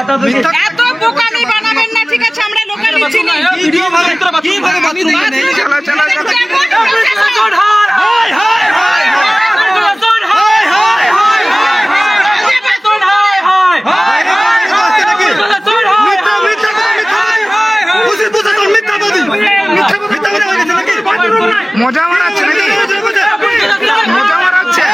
এত বোকামি বানাবেন না, ঠিক আছে? আমরা লোকালি চিনি। মজা মারাচ্ছে নাকি? মজা মারাচ্ছে।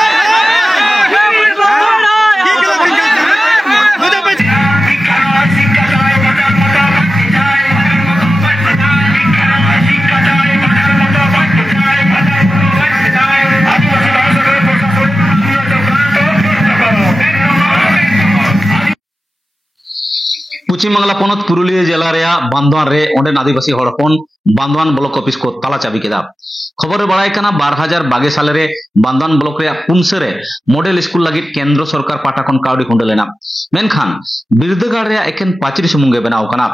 पश्चिम बांगला पनत पुरुलिया जिला रे बांधवान रे ओंडेन आदिवासी हड़ हपन बांधवान ब्लॉक ऑफिस को ताला चाबी केदा। खबर बाड़ाय काना 2022 साल रे बांधवान ब्लॉक रे पुनसे रे मॉडल स्कूल लगी केंद्र सरकार पाटा खन कावडी खुंडे लेना। मेनखान बिरदगाड़ रे एकेन पाचरी सुमुंगे बनाव काना।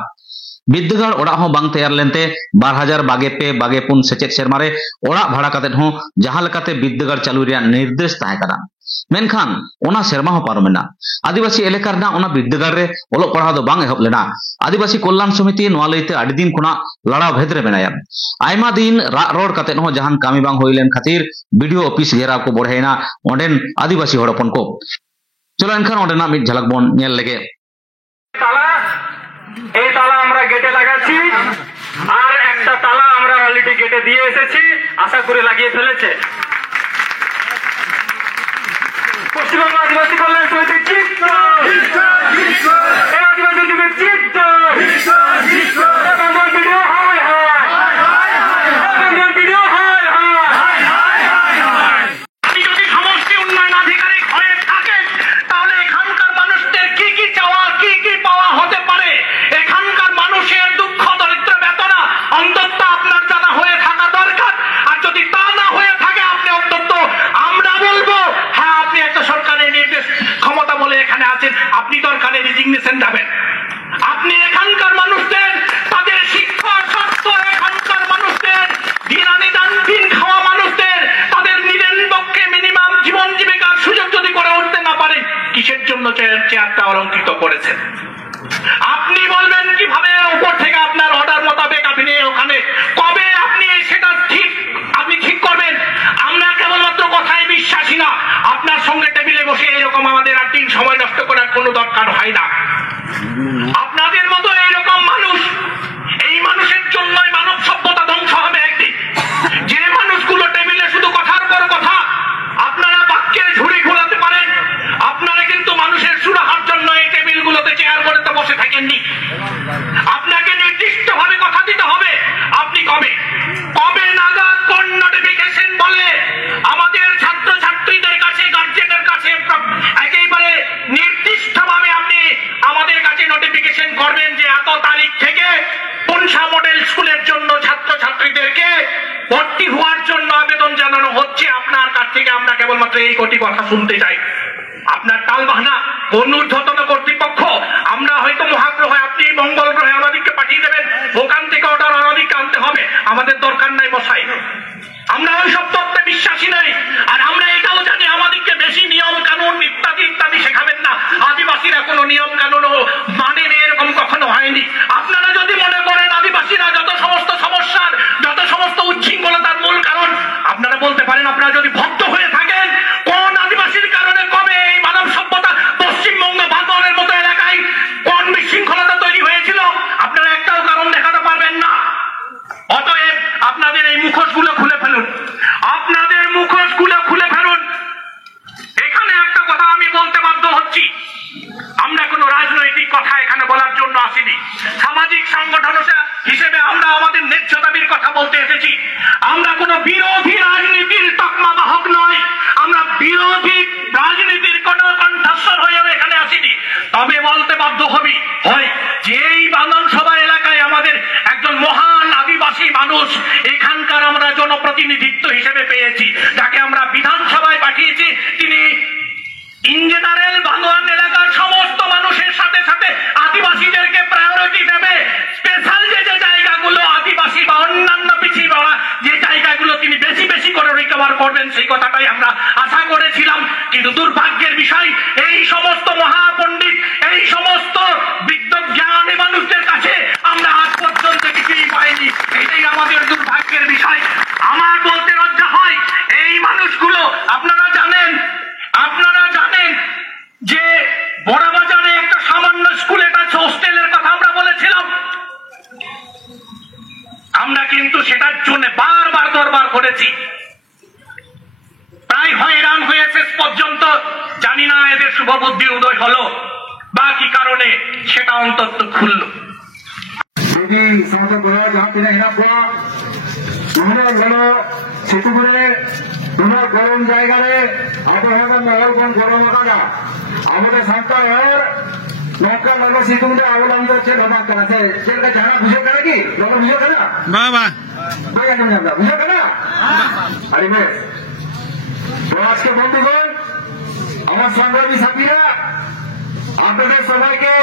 बिरदगाड़ ओड़ा हों बांग तैयार लेनते 2022-23 सेचेत सेरमा रे ओड़ा भाड़ा कातेत हों जहां लेकाते बिरदगाड़ चालू रे निर्देश ताहे काना। मेनखान ओना सेरमा हो पारमेना आदिवासी एलेका रना ओना बिरदगाड़ रे ओलोग पढ़ाव दो बांग एहब लेना। आदिवासी कल्याण समिति नोआ लईते आडी दिन खुना लड़ाव भेद रे मेनाया। आयमा दिन राग रोड कातेत हो जहान कामी बांग होई लेन खातिर वीडियो ऑफिस घेराव को बढ़ायना ओंडेन आदिवासी हड़पन को। चलो एनखान ओंडेना मिद झलक बोन नेल लेगे। ताला এই তালা আমরা গেটে লাগাচ্ছি, আর একটা তালা আমরা অলরেডি গেটে দিয়ে এসেছি, আশা করে লাগিয়ে ফেলেছে। পশ্চিমবঙ্গ আদিবাসী কল্যাণ সমিতি জিততো, আদিবাসী যুগের জিততো। ভিডিও হয় ভিডিও হয়। আপনি যদি সমষ্টি উন্নয়ন আধিকারিক হয়ে থাকেন তাহলে এখানকার মানুষদের কি কি চাওয়া কি কি পাওয়া হতে পারে, এখানকার মানুষের দুঃখ দরিদ্র বেদনা অন্তত আপনার জানা হয়ে থাকা দরকার। আর যদি তা না হয়ে থাকে আপনি অন্তত আমরা বলবো হ্যাঁ আপনি একটা সরকারের নির্দেশ ক্ষমতা বলে এখানে আছেন, আপনি দরকারে রেজিগনেশন যাবেন। আপনি এখানকার মানুষদের তাদের শিক্ষা স্বাস্থ্য, এখানকার মানুষদের দিন খাওয়া মানুষদের তাদের নিজের পক্ষে মিনিমাম জীবন জীবিকার সুযোগ যদি করে উঠতে না পারে, কিসের জন্য চেয়ারটা অলঙ্কৃত করেছেন? আপনি বলবেন কিভাবে উপর থেকে আপনার অর্ডার মোতাবেক আপনি ওখানে কবে আপনি সেটা আপনি ঠিক করবেন? আমরা কেবলমাত্র কথায় বিশ্বাসী না, আপনার সঙ্গে টেবিলে বসে এরকম আমাদের আর দিন সময় নষ্ট করার কোনো দরকার হয় না। আপনাদের মতো এইরকম মানুষ, এই মানুষের জন্যই মানব সভ্যতা ধ্বংস হবে একদিন। যে মানুষগুলো টেবিলে শুধু কথার পর কথা, আপনারা বাক্যের ঝুড়ি ঘোরাতে পারেন, আপনারা কিন্তু মানুষের সুরাহার জন্য এই টেবিলগুলোতে চেয়ার করে তো বসে থাকেননি। আপনাকে নির্দিষ্ট ভাবে কথা দিতে হবে আপনি কবে নাগাদ কোন নোটিফিকেশন বলে আমাদের ছাত্র ছাত্রীদের কাছে গার্জেনের কাছে একেবারে নির্দিষ্ট ভাবে আপনি আমাদের কাছে নোটিফিকেশন করবেন যে এত তারিখ থেকে পুনসা মডেল স্কুলের জন্য ছাত্র ছাত্রীদেরকে ভর্তি হওয়ার জন্য আবেদন জানানো হচ্ছে। আপনার কাছ থেকে আমরা কেবলমাত্র এই কোটি কথা শুনতে চাই। আপনার টালবাহানা কোন ঊর্ধ্বতন কর্তৃপক্ষ, আমরা হয়তো মহাগ্রহে আপনি মঙ্গল গ্রহে আমাদেরকে পাঠিয়ে দেবেন, ওখান থেকে অর্ডার আমাদেরকে আনতে হবে, আমাদের দরকার নাই মশাই। আমরা ওই সব তত্ত্বে বিশ্বাসী নই। আর আমরা এটাও জানি আমাদেরকে বেশি নিয়ম কানুন ইত্যাদি ইত্যাদি শেখাবেন না। আদিবাসীরা কোনো নিয়ম কানুন মানে এরকম কখনো হয়নি। আপনারা যদি মনে করেন আদিবাসীরা যত সমস্ত সমস্যার যত সমস্ত উচ্ছৃঙ্খলতার মূল কারণ, আপনারা বলতে পারেন। আপনারা যদি ভক্ত হয়ে থাকেন কোন আদিবাসীর কারণে কবে এই মানব সভ্যতা পশ্চিমবঙ্গ বান্দরের মতো এলাকায় কোন বিশৃঙ্খলতা তৈরি হয়েছিল, আপনারা একটাও কারণ দেখাতে পারবেন না। অতএব আপনাদের এই মুখোশগুলো খুলে ফেলুন, আপনাদের মুখোশগুলো খুলে ফেলুন। এখানে একটা কথা আমি বলতে বাধ্য হচ্ছি, আমরা কোনো রাজনৈতিক কথা এখানে বলার জন্য আসিনি। সামাজিক সংগঠন হিসেবে আমরা আমাদের ন্যায্য দাবির কথা বলতে এসেছি। আমরা কোনো বিরোধী রাজনীতির তকমা বাহক নয়, আমরা বিরোধী রাজনীতির কোনো কণ্ঠস্বর হয়েও এখানে আসিনি। তবে বলতে বাধ্য হয় যে এই বান্দরসভা এলাকায় আমাদের একজন মহান আদিবাসী মানুষ এখানকার আমরা জনপ্রতিনিধিত্ব হিসেবে পেয়েছি, যাকে আমরা বিধানসভায় পাঠিয়েছি। তিনি ইন জেনারেল বান্দোয়ান এলাকার সমস্ত মানুষের সাথে সাথে আদিবাসীদেরকে প্রায়োরিটি দেবে। স্পেশাল যে জায়গাগুলো আদিবাসী বা অন্যান্য পিছিয়ে পড়া যে জায়গাগুলো তিনি বেশি বেশি করে রিকভার করবেন, সেই কথাটাই আমরা আশা করেছিলাম। কিন্তু দুর্ভাগ্যের বিষয়, এই সমস্ত মহাপণ্ডিত, এই সমস্ত বড়বাজারে একটা সামান্য স্কুলে কাছে হোস্টেলের কথা আমরা বলেছিলাম, আমরা কিন্তু সেটার জন্য বারবার দরবার করেছি, প্রায় হয়রান হয়ে শেষ পর্যন্ত জানি না এদের শুভবুদ্ধি উদয় হলো বা কি কারণে সেটা অন্তত খুললো। যদি সাথে বড় জাতিরা হিসাব করা তোমরা বলো সেতুপুরে তোমার গরম জায়গায় আবহাওয়া মহলবন গরম আকাটা আমাদের সরকার নৌকা লাগলো সেতুপুরে আবলম্বন করছে বাবা করাছে সেটা জানা বুঝো কেন কি লোক বুঝো কেন বাবা ভাই আমরা বুঝো কেন আরে বেশ তো আজকে বন্ধুগণ আমার সংগ্রামী সাথীরা আপনাদের সবাইকে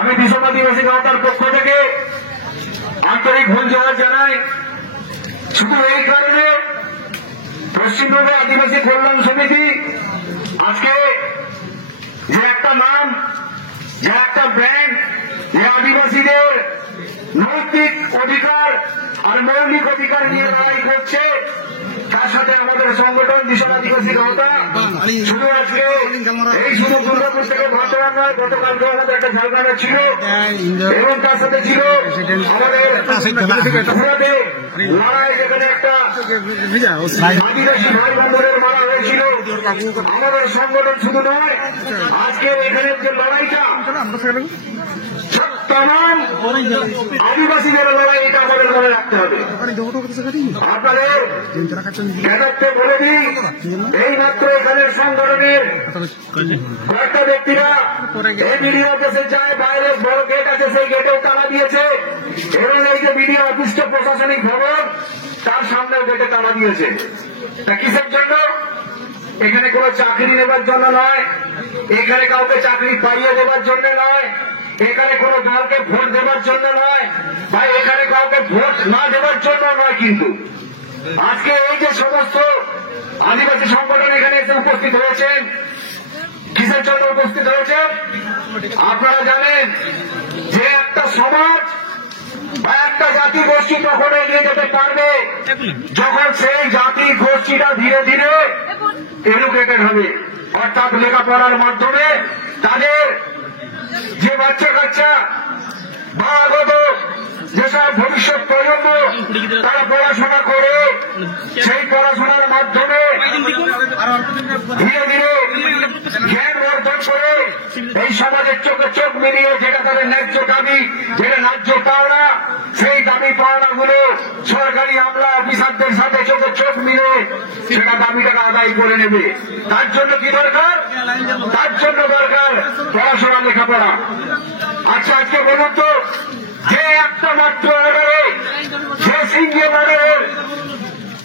আমি বিশ্ব আদিবাসী গাঁওতার পক্ষ থেকে আন্তরিক ধন্যবাদ জানাই। শুধু এই কারণে পশ্চিমবঙ্গ আদিবাসী কল্যাণ সমিতি আজকে যে একটা নাম, যে একটা ব্র্যান্ড, যে আদিবাসীদের নৈতিক অধিকার আর মৌলিক অধিকার নিয়ে লড়াই করছে, তার সাথে আমাদের সংগঠন বিশাল আদিবাসী গাঁওতা শুধু আজকে এই শুধু দুর্গাপুর থেকে বর্তমান নয়, গতকালকে আমাদের একটা ঝাড়গ্রামে ছিল এবং তার সাথে ছিল আমাদের লড়াই, যেখানে একটা আদিবাসী ভাই বন্ধুদের মারা হয়েছিল। আমাদের সংগঠন শুধু নয়, আজকে এখানে যে লড়াইটা তাম আদিবাসীদের লড়াই, এটা আমাদের মনে রাখতে হবে। আপনাদের নেতৃত্বে বলে দিই, এই মাত্র এখানের সংগঠনের কয়েকটা ব্যক্তিরা এই বিডিও অফিসে যায়, বাইরে বড় গেট আছে সেই গেটেও তালা দিয়েছে এবং এই যে বিডিও অফিসটা প্রশাসনিক ভবন তার সামনেও গেটে তালা দিয়েছে। তা কিসের জন্য? এখানে কোনো চাকরি নেবার জন্য নয়, এখানে কাউকে চাকরি পাইয়ে দেবার জন্য নয়, এখানে কোন দলকে ভোট দেবার জন্য নয়, বা এখানে কাউকে ভোট না দেবার জন্য নয়। কিন্তু আজকে এই যে সমস্ত আদিবাসী সংগঠন এখানে এসে উপস্থিত হয়েছেন, কিসের জন্য উপস্থিত হয়েছেন? আপনারা জানেন যে একটা সমাজ বা একটা জাতি গোষ্ঠী তখন এগিয়ে যেতে পারবে যখন সেই জাতি গোষ্ঠীটা ধীরে ধীরে এডুকেটেড হবে, অর্থাৎ লেখাপড়ার মাধ্যমে তাদের যে বাচ্চা কাচ্চা বা আগত যেসব ভবিষ্যৎ প্রজন্ম তারা পড়াশোনা করে সেই পড়াশোনার মাধ্যমে ধীরে ধীরে জ্ঞান অর্জন করে এই সমাজের চোখে চোখ মিলিয়ে যেটা তাদের ন্যায্য দাবি, যেটা ন্যায্য পাওনা, সেই দাবি পাওনা গুলো সরকারি আমলা অফিসারদের সাথে চোখে চোখ মিলে সেটা দাবিটাকে আদায় করে নেবে। তার জন্য কি দরকার? তার জন্য দরকার পড়াশোনা, লেখাপড়া। আচ্ছা আজকে বলুন তো, যে একটা মাত্র অর্ডারে, যে সিঙ্গেল অর্ডারের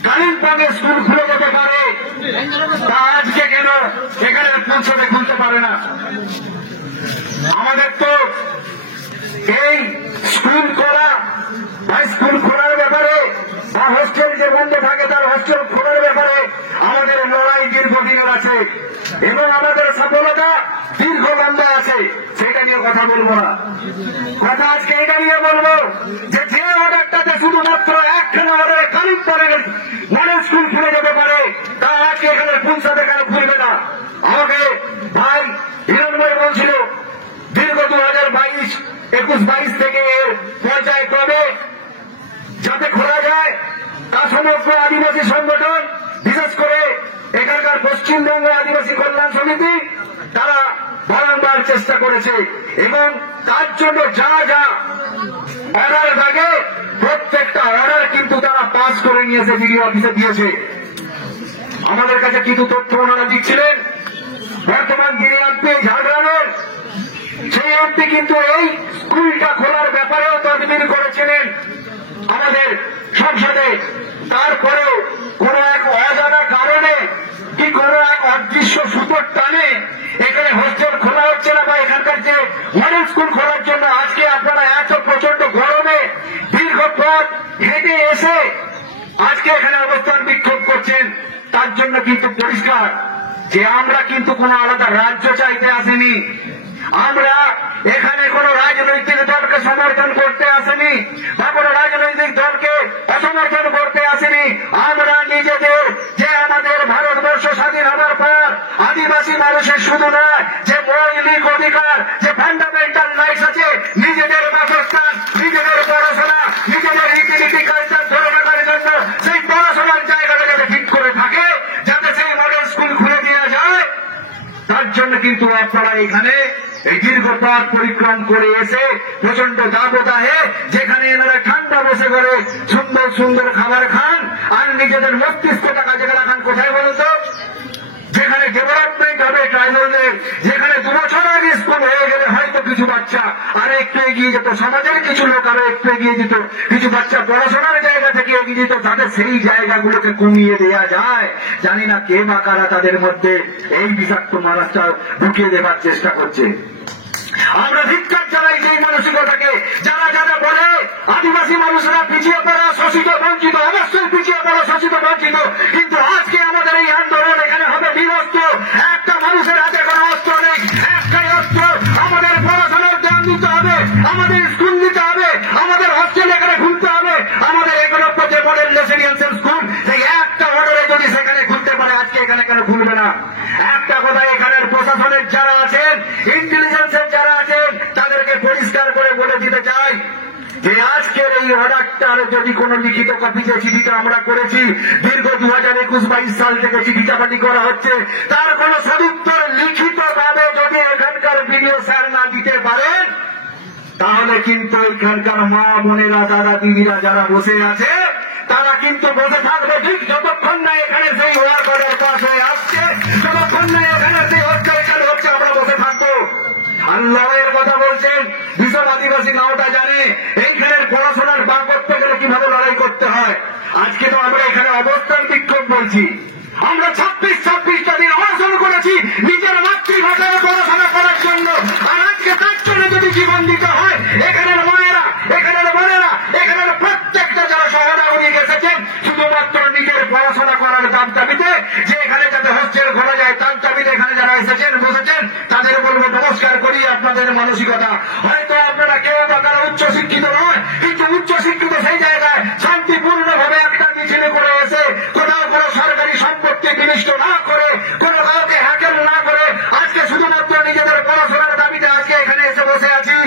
কালিম্পংয়ে স্কুল খুলে যেতে পারে, তা আজকে কেন এখানে পৌঁছতে খুলতে পারে না? আমাদের তো এই স্কুল করা বা স্কুল খোলার ব্যাপারে বা হোস্টেল যে বন্ধ থাকে তার হোস্টেল খোলার ব্যাপারে আমাদের লড়াই দীর্ঘদিনের আছে এবং আমাদের সফলতা দীর্ঘ লম্বা আছে। সেটা নিয়ে কথা বলবো না, কথা আজকে এটা নিয়ে বলবো যে যে অর্ডারটাতে শুধুমাত্র একখানা অর্ডারে কালিম্পংয়ের মডেল স্কুল খুলে যেতে পারে, তা আজকে এখানে পৌঁছাতে কেন খুলবে না? আমাকে ভাই হিরণময় বলছিল দীর্ঘ 2021-22 থেকে এর পর্যায় ক্রমে যাতে খোলা যায় তা সমগ্র আদিবাসী সংগঠন, বিশেষ করে এখানকার পশ্চিমবঙ্গ আদিবাসী কল্যাণ সমিতি তারা বারংবার চেষ্টা করেছে এবং তার জন্য যা যা অর্ডার লাগে প্রত্যেকটা অর্ডার কিন্তু তারা পাস করে নিয়েছে, বিডিও অফিসে দিয়েছে। আমাদের কাছে কিছু তথ্য ওনারা দিচ্ছিলেন। বর্তমান যিনি এমপি ঝাড়গ্রামের, সেই এমপি কিন্তু এই স্কুলটা খোলার ব্যাপারেও তদবির করেছিলেন আমাদের সংসদে। তারপরেও কোন এক অজানা কারণে কি কোন এক অদৃশ্য সুতোর টানে এখানে হোস্টেল খোলা হচ্ছে না, বা এখানকার যে মডেল স্কুল খোলার জন্য আজকে আপনারা এত প্রচন্ড গরমে দীর্ঘ পথ হেঁটে এসে আজকে এখানে অবস্থান বিক্ষোভ করছেন। তার জন্য কিন্তু পরিষ্কার যে আমরা কিন্তু কোন আলাদা রাজ্য চাইতে আসিনি, আমরা এখানে কোন রাজনৈতিক দলকে সমর্থন করতে আসেনি বা কোন রাজনৈতিক দলকে অসমর্থন করতে আসেনি। আমরা নিজেদের যে আমাদের ভারতবর্ষ স্বাধীন হওয়ার পর আদিবাসী মানুষের শুধু নয়, যে মৌলিক এখানে এই দীর্ঘ পথ পরিক্রম করে এসে প্রচন্ড দাবদাহে যেখানে এনারা ঠান্ডা বসে করে সুন্দর সুন্দর খাবার খান আর নিজেদের মস্তিষ্কটা কাজে লাগান কোথায় বলতো? যেখানে ডেভেলপমেন্ট হবে ট্রাইবালদের, যেখানে 2 বছর আগে স্কুল হয়ে গেলে হয়তো কিছু বাচ্চা আরো একটু এগিয়ে যেত, সমাজের কিছু লোক আরো একটু এগিয়ে যেত, কিছু বাচ্চা পড়াশোনার জায়গা থেকে এগিয়ে যেত, তাদের সেই জায়গাগুলোকে কমিয়ে দেওয়া যায়। জানি না কে বা কারা তাদের মধ্যে এই বিষাক্ত মানুষটা ঢুকিয়ে দেবার চেষ্টা করছে। আমরা ধিক্কার জানাই সেই মানসিকতাকে যারা যারা বলে আদিবাসী মানুষরা পিছিয়ে পড়া, শোষিত, বঞ্চিত। অবশ্যই পিছিয়ে পড়া, শোষিত, বঞ্চিত, কিন্তু আজকে আমাদের এই আন্দোলন এখানে হবে বিভক্ত। একটা মানুষের হাতে কোনো অস্ত্র নেই, একটাই অস্ত্র। আমাদের পড়াশোনার জ্ঞান দিতে হবে, আমাদের স্কুল দিতে হবে, আমাদের হস্টেল এখানে খুলতে হবে, আমাদের একলব্য যে মডেল রেসিডেন্সিয়াল স্কুল সেই একটা অর্ডারে যদি সেখানে খুলতে পারে, আজকে এখানে কেন খুলবে না? একটা কথা, এখানের প্রশাসনের যারা আছেন, ইন্টেলিজেন্সের যারা আছেন, তাদেরকে পরিষ্কার করে বলে দিতে চাই যে আজকের এই অর্ডারটার যদি কোন লিখিত কপি, যে চিঠিটা আমরা করেছি দীর্ঘ 2021-22 সাল থেকে চিঠি চাপাটি করা হচ্ছে, তার কোন সদুত্তর লিখিত ভাবে যদি এখানকার বিডিও স্যার না দিতে পারেন, তাহলে কিন্তু এখানকার মা বোনেরা, দাদা দিদিরা যারা বসে আছে তারা কিন্তু বসে থাকবে ঠিক যতক্ষণ না এখানে সেই ওয়ার্ক অর্ডার পাস হয়ে আসছে, যতক্ষণ না এখানে সেই অত্যাচার হচ্ছে আমরা বসে থাকবো। আর লড়াইয়ের কথা বলছেন, ভীষণ আদিবাসী নাওটা জানে এইখানের পড়াশোনার বা করতে গেলে কিভাবে লড়াই করতে হয়। আজকে তো আমরা এখানে অবস্থান বিক্ষোভ বলছি, আমরা 26টা দিন অনশন করেছি নিজের মাতৃভাষায় পড়াশোনা করার জন্য। আর আজকে তার জন্য যদি জীবন দিতে হয়, এখানের মায়েরা, এখানের বোনেরা, এখানের প্রত্যেকটা যারা সহযোগী এসেছেন শুধুমাত্র নিজের পড়াশোনা করার দাম দাবিতে, যে এখানে যাতে হোস্টেল খোলা যায় তার দাবিতে এখানে যারা এসেছেন বসেছেন, তাদের বলবো নমস্কার করি আপনাদের মানসিকতা। হয়তো আপনারা কেউ বা তারা উচ্চ শিক্ষিত নয়, কিন্তু উচ্চ শিক্ষিত সেই জায়গায় শান্তিপূর্ণ ভাবে একটা মিছিল করে এসে কোথাও কোনো সরকারি সম্পত্তি বিনষ্ট না করে, কোনো কাউকে হ্যাকেল না করে, আজকে শুধুমাত্র নিজেদের পড়াশোনার দাবিতে আজকে এখানে এসে বসে আছি।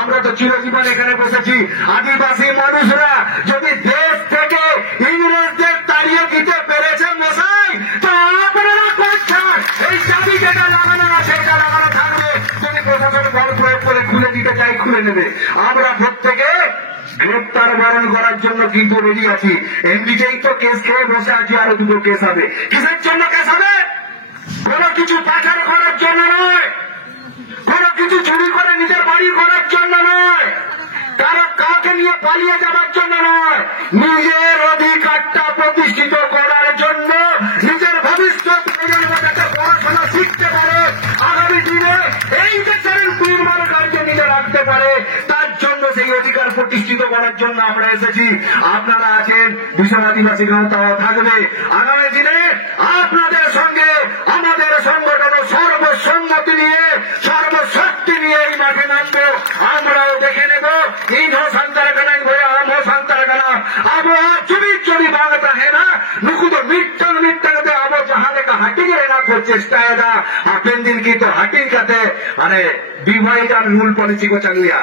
আমরা তো চিরজীবন এখানে বসেছি। আদিবাসী মানুষরা যদি দেশ থেকে ইংরেজদের তাড়িয়ে দিতে পেরেছে মশাই, তো আপনারা করছেন এই দাবি যেটা লাগানো আছে সেটা লাগানো থাকবে। যদি প্রশাসন বল প্রয়োগ করে খুলে দিতে চাই খুলে নেবে। আমরা প্রত্যেকে গ্রেপ্তার বরণ করার জন্য কিন্তু রেডি আছি। এমনিতেই তো কেস খেয়ে বসে আছি, আরো 2টো কেস হবে। কিসের জন্য কেস হবে? কোনো কিছু পাচার করার জন্য নয়, কোনো কিছু চুরি করে নিজের বাড়ি করার জন্য নয়, কারো কাউকে নিয়ে পালিয়ে যাওয়ার জন্য নয়, নিজের অধিকারটা প্রতিষ্ঠিত করার জন্য, নিজের ভবিষ্যৎ যাতে পড়াশোনা শিখতে পারে, আগামী দিনে এই দেশের নির্মাণ কার্যে নিজে রাখতে পারে, তার জন্য সেই অধিকার প্রতিষ্ঠিত করার জন্য আমরা এসেছি। আপনারা আছেন, ভীষণ আদিবাসী গাঁওতাও থাকবে। আগামী দিনে আপনাদের সঙ্গে আমাদের সংগঠন সর্বসম্মতি নিয়ে, সর্বশক্তি নিয়ে এই মাঠে নামবো। আমরাও দেখে নেব ইন্ধ সন্তারখানা হয়ে আম সন্তারখানা আবো চুরি বাংলাটা है ना नुकु तो मिट्टन दे आबो जहां का हटिंग रहना को चेष्टा है ना अपन दिन की तो हटिंग कहते अरे डिवाइड और रूल पॉलिसी को चलिया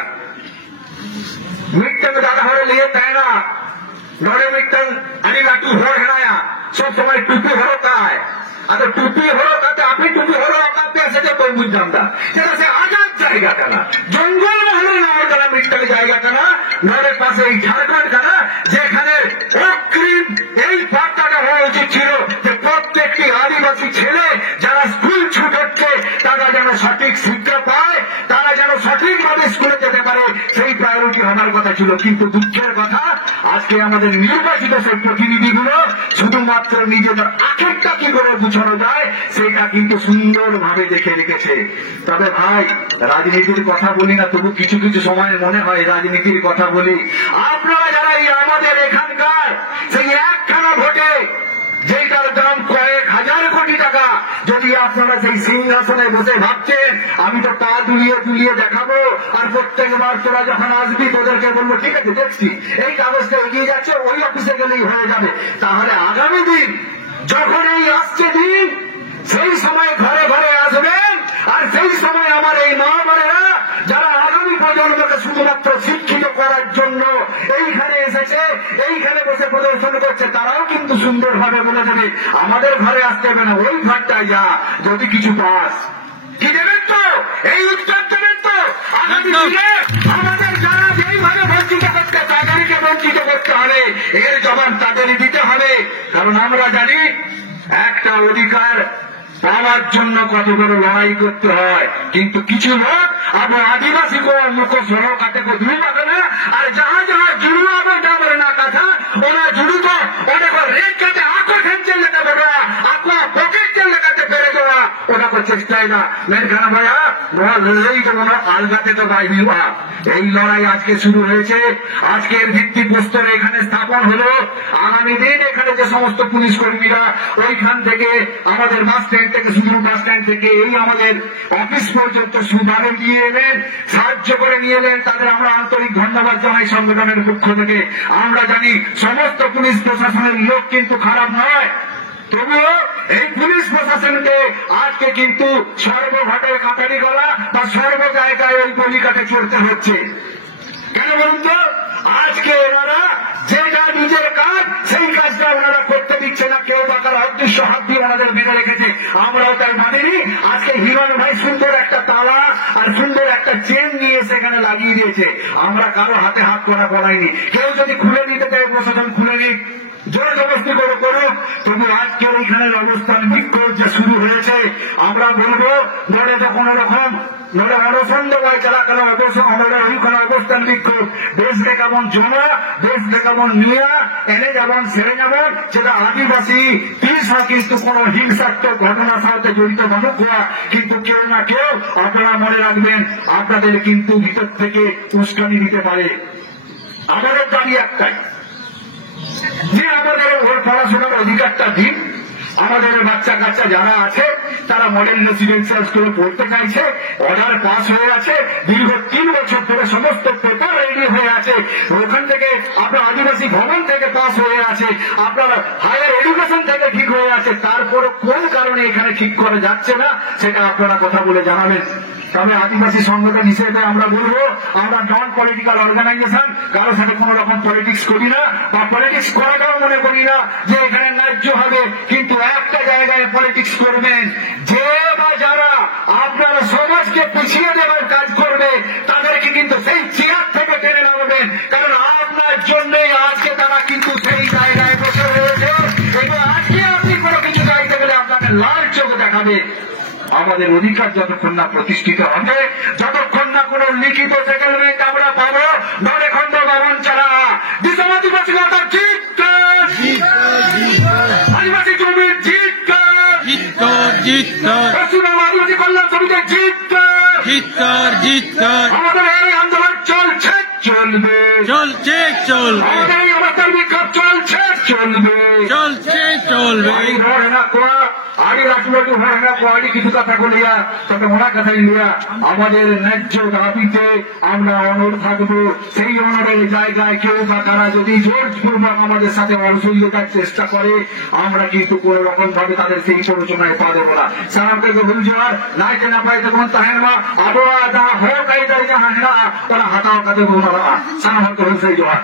मिट्टन ज्यादा हो लिए तैना नोड़े मिट्टन अनिल लाटू हो है सब समय टूपी होता है। अगर टूपी होता तो आप ही टूपी होता से कोई बुझ जाता जैसे आजाद जाएगा करना जंगल महल नाम करा मिट्टन जाएगा करना नोड़े पास झारखंड करना যেখানে অগ্রিম এই বার্তাটা হওয়া উচিত ছিল যে প্রত্যেকটি আদিবাসী ছেলে যারা স্কুল ছুটছে তারা যেন সঠিক শিক্ষা পায়, তারা যেন সঠিকভাবে স্কুলে যেতে পারে, সেই প্রায়োরিটি হওয়ার কথা ছিল। কিন্তু দুঃখের কথা আজকে আমাদের নির্বাচিত সেই প্রতিনিধিগুলো শুধুমাত্র নিজেদের আখেরটা কি করে বুঝানো যায় সেটা কিন্তু সুন্দরভাবে দেখে রেখেছে। তবে ভাই রাজনীতির কথা বলি না, তবু কিছু কিছু সময় মনে হয় রাজনীতির কথা বলি। আপনারা যারা এই আমাদের এখানকার সেই একখানা ভোটে যেটার দাম কয়েক হাজার কোটি টাকা, যদি আপনারা সেই সিংহাসনে বসে ভাবছেন আমি তো পা দুলিয়ে দুলিয়ে দেখাবো আর প্রত্যেকবার তোরা যখন আসবি তোদেরকে বলবো ঠিক আছে দেখছি এই কাগজটা এগিয়ে যাচ্ছে ওই অফিসে গেলেই হয়ে যাবে, তাহলে আগামী দিন যখন এই আসছে দিন সেই সময় ঘরে ঘরে আসবেন আর সেই সময় আমার এই মা বোনেরা যারা আগামী প্রজন্মকে শুধুমাত্র শিক্ষিত করার জন্য এইখানে এসেছে, এইখানে বসে প্রদর্শন করছে, তারাও কিন্তু সুন্দরভাবে বলে দেবে আমাদের ঘরে আসতে হবে না, ওই ঘরটায় যা যদি কিছু পাস কি দেবেন তো এই উত্তর দেবেন তো? আগামী দিনে আমাদের যারা যেইভাবে বঞ্চিত করতে তাদেরকে বঞ্চিত করতে হবে, এর জবাব তাদেরই দিতে হবে। কারণ আমরা জানি একটা অধিকার পাওয়ার জন্য কত বড় লড়াই করতে হয়, কিন্তু কিছু লোক আপনার আদিবাসী কোন মুখ সড়ক কাটে ধুই পাবে না, আর যাহা যাহা জুড়ু হবে ডাবরে না কথা ওরা জুড়ুব অনেক রেট কেটে আঁকো খেলছে লেখা দেবে আঁকো পকেটে লেখাতে পেরে দেওয়া ওটা করে চেষ্টাই না মেরখানা ভাইয়া নোয়া লড়াই তো মনে আলগাতে তো বাইনি বা এই লড়াই আজকে শুরু হয়েছে। আজকের ভিত্তিপ্রস্তর এখানে স্থাপন হলো। আগামী দিন এখানে যে সমস্ত পুলিশ কর্মীরা ওইখান থেকে আমাদের বাস স্ট্যান্ড থেকে শুধু বাস স্ট্যান্ড থেকে এই আমাদের অফিস পর্যন্ত সুবারে নিয়ে এলেন, সাহায্য করে নিয়ে এলেন, তাদের আমরা আন্তরিক ধন্যবাদ জানাই সংগঠনের পক্ষ থেকে। আমরা জানি সমস্ত পুলিশ প্রশাসনের লোক কিন্তু খারাপ নয়, তবুও এই পুলিশ প্রশাসনকে আজকে কিন্তু সর্বঘাটে কাটারি গলা বা সর্ব জায়গায় ওই গলিকাটে চড়তে হচ্ছে। কেন বলুন তো? আজকে ওনারা যেটা নিজের কাজ সেই কাজটা ওনারা করতে দিচ্ছে না, কেউ বা কারো অদৃশ্য হাত দিয়ে ওনাদের বেঁধে রেখেছে। আমরাও তাই মানিনি। আজকে হিরণ ভাই সুন্দর একটা তালা আর সুন্দর একটা চেন নিয়ে সেখানে লাগিয়ে দিয়েছে। আমরা কারো হাতে হাত করা করাইনি। কেউ যদি খুলে নিতে চায় প্রশাসন খুলে নিক, জোর জবরদস্তি করে করুক, তবু আজকে ওইখানের অবস্থান বিক্ষোভ যে শুরু হয়েছে আমরা বলবো নড়ে তো কোন রকম নড়ে অনশন দেওয়ায় যারা কেন আমাদের ওইখানে অবস্থান বিক্ষোভ দেশকে কেমন জমা দেশকে কেমন নিয়ে এনে যেমন সেরে যেমন সেটা আদিবাসী তিরিশা কিন্তু কোন হিংসাত্মক ঘটনার সাথে জড়িত মানুষ হওয়া কিন্তু কেউ না কেউ আপনারা মনে রাখবেন আপনাদের কিন্তু ভিতর থেকে উস্কানি দিতে পারে। আমাদের দাবি একটাই যে আমাদের ওর পড়াশোনার অধিকারটা দিন। আমাদের বাচ্চা কাচ্চা যারা আছে তারা মডেল রেসিডেন্সিয়াল স্কুলে পড়তে চাইছে, অর্ডার পাস হয়ে আছে, দীর্ঘ 3 বছর ধরে সমস্ত পেপার রেডি হয়ে আছে, ওখান থেকে আপনার আদিবাসী ভবন থেকে পাস হয়ে আছে, আপনার হায়ার এডুকেশন থেকে ঠিক হয়ে আছে, তারপরে কোন কারণে এখানে ঠিক করা যাচ্ছে না সেটা আপনারা কথা বলে জানাবেন। তবে আদিবাসী সংগঠন হিসেবে আমরা বলবো আমরা নন পলিটিক্যাল অর্গানাইজেশন, কারোর সাথে কোন রকম পলিটিক্স করি না বা পলিটিক্স করাটাও মনে করি না যে এখানে ন্যায্য হবে। কিন্তু একটা জায়গায় পলিটিক্স করবেন যে বা যারা আপনার সমাজকে পিছিয়ে দেওয়ার কাজ করবে তাদেরকে কিন্তু সেই চেয়ার থেকে টেনে নামাবেন, কারণ আপনার জন্যই আজকে তারা কিন্তু সেই জায়গায় বসে রয়েছে এবং আজকে আপনি কোনো কিছু চাইতে গেলে আপনাকে লাল চোখ দেখাবে। আমাদের অধিকার যতক্ষণ না প্রতিষ্ঠিত হবে, যতক্ষণ না কোন লিখিত সেটেলমেন্ট আমরা পাবো, নরে খন্ড ভবন ছাড়া আদিবাসী মাতার জিতকার, আদিবাসী জমির জিতকার, পশ্চিমবঙ্গ আদিবাসী কল্যাণ সমিতির জিতকার, আমাদের এই আন্দোলন চলছে চলবে, আমাদের এই অবস্থান বিক্ষোভ চলছে চলবে। আগে রাষ্ট্রপতি আগে কিছু কথা বলিয়া তবে ওনার কথাই লিয়া আমাদের ন্যায্য দাবিতে আমরা অনড় থাকবো। সেই অনড়ের জায়গায় কেউ বা তারা যদি জোরপূর্বক আমাদের সাথে অসহযোগিতার চেষ্টা করে আমরা কিন্তু কোন রকম ভাবে তাদের সেই প্ররোচনায় পা দেবো না। সারাকে ভুল যাওয়ার নাইতে না পাইতে কোন তাহেন মা আবহাওয়া দা হোক এই তাই যাহা হেনা তারা হাতাও কাতে বলবা সারাকে ভুল সেই যাওয়ার।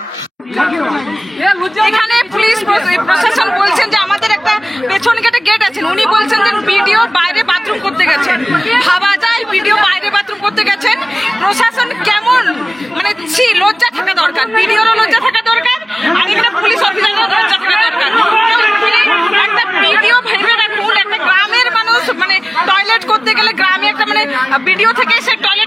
এখানে পুলিশ প্রশাসন বলছেন যে আমাদের একটা পেছন গেটে গেট আছেন, উনি বলছেন যে ভিডিও বাইরে বাথরুম করতে গেছেন। ভাবা যায় ভিডিও বাইরে বাথরুম করতে গেছেন। প্রশাসন কেমন মানে লজ্জা থাকা দরকার, ভিডিওরও লজ্জা থাকা দরকার আর এখানে পুলিশ অফিসারেরও লজ্জা থাকা দরকার। একটা ভিডিও ভেবে রাখুন, একটা গ্রামের মানুষ মানে টয়লেট করতে গেলে গ্রামে একটা মানে ভিডিও থেকে সে টয়লেট